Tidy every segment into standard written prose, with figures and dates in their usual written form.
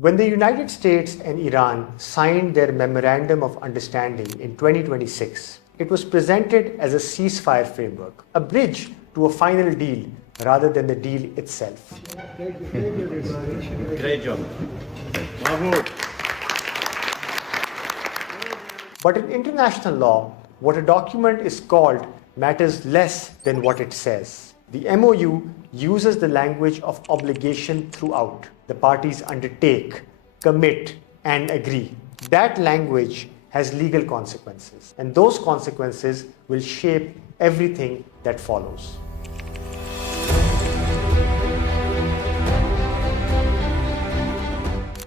When the United States and Iran signed their Memorandum of Understanding in 2026, it was presented as a ceasefire framework, a bridge to a final deal rather than the deal itself. Great job. Bravo. But in international law, what a document is called matters less than what it says. The MoU uses the language of obligation throughout. The parties undertake, commit, and agree. That language has legal consequences, and those consequences will shape everything that follows.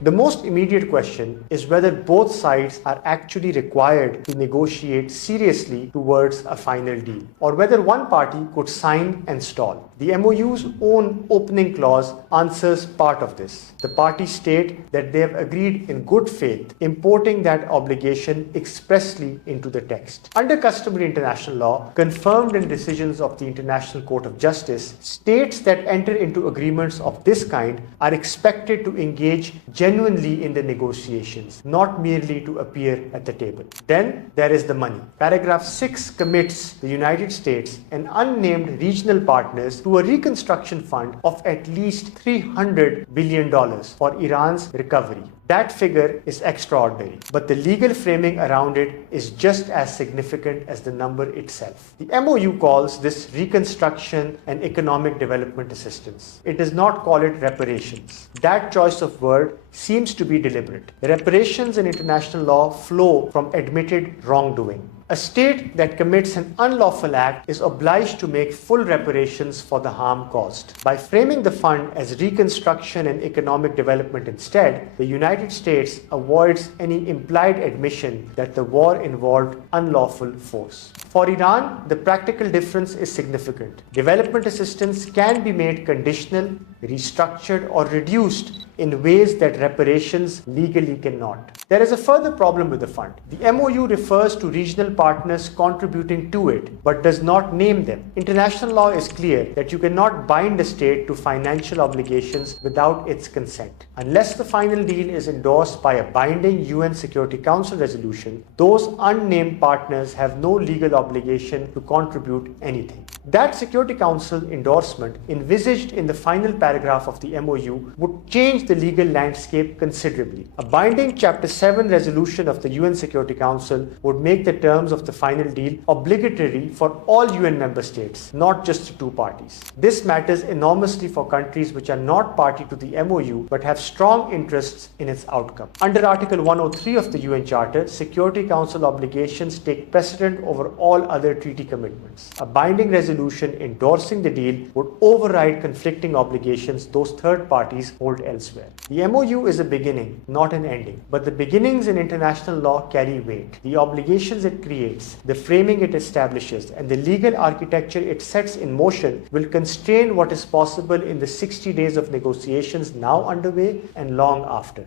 The most immediate question is whether both sides are actually required to negotiate seriously towards a final deal, or whether one party could sign and stall. The MoU's own opening clause answers part of this. The parties state that they have agreed in good faith, importing that obligation expressly into the text. Under customary international law, confirmed in decisions of the International Court of Justice, states that enter into agreements of this kind are expected to engage genuinely in the negotiations, not merely to appear at the table. Then there is the money. Paragraph 6 commits the United States and unnamed regional partners to a reconstruction fund of at least $300 billion for Iran's recovery. That figure is extraordinary, but the legal framing around it is just as significant as the number itself. The MoU calls this reconstruction and economic development assistance. It does not call it reparations. That choice of word seems to be deliberate. Reparations in international law flow from admitted wrongdoing. A state that commits an unlawful act is obliged to make full reparations for the harm caused. By framing the fund as reconstruction and economic development instead, the United States avoids any implied admission that the war involved unlawful force. For Iran, the practical difference is significant. Development assistance can be made conditional, restructured, or reduced in ways that reparations legally cannot. There is a further problem with the fund. The MoU refers to regional partners contributing to it, but does not name them. International law is clear that you cannot bind a state to financial obligations without its consent. Unless the final deal is endorsed by a binding UN Security Council resolution, those unnamed partners have no legal obligation to contribute anything. That Security Council endorsement, envisaged in the final paragraph of the MoU, would change the legal landscape considerably. A binding Chapter 7 resolution of the UN Security Council would make the terms of the final deal obligatory for all UN member states, not just the two parties. This matters enormously for countries which are not party to the MoU but have strong interests in its outcome. Under Article 103 of the UN Charter, Security Council obligations take precedent over all other treaty commitments. A binding resolution endorsing the deal would override conflicting obligations those third parties hold elsewhere. The MoU is a beginning, not an ending, but the beginnings in international law carry weight. The obligations it creates, the framing it establishes, and the legal architecture it sets in motion will constrain what is possible in the 60 days of negotiations now underway and long after.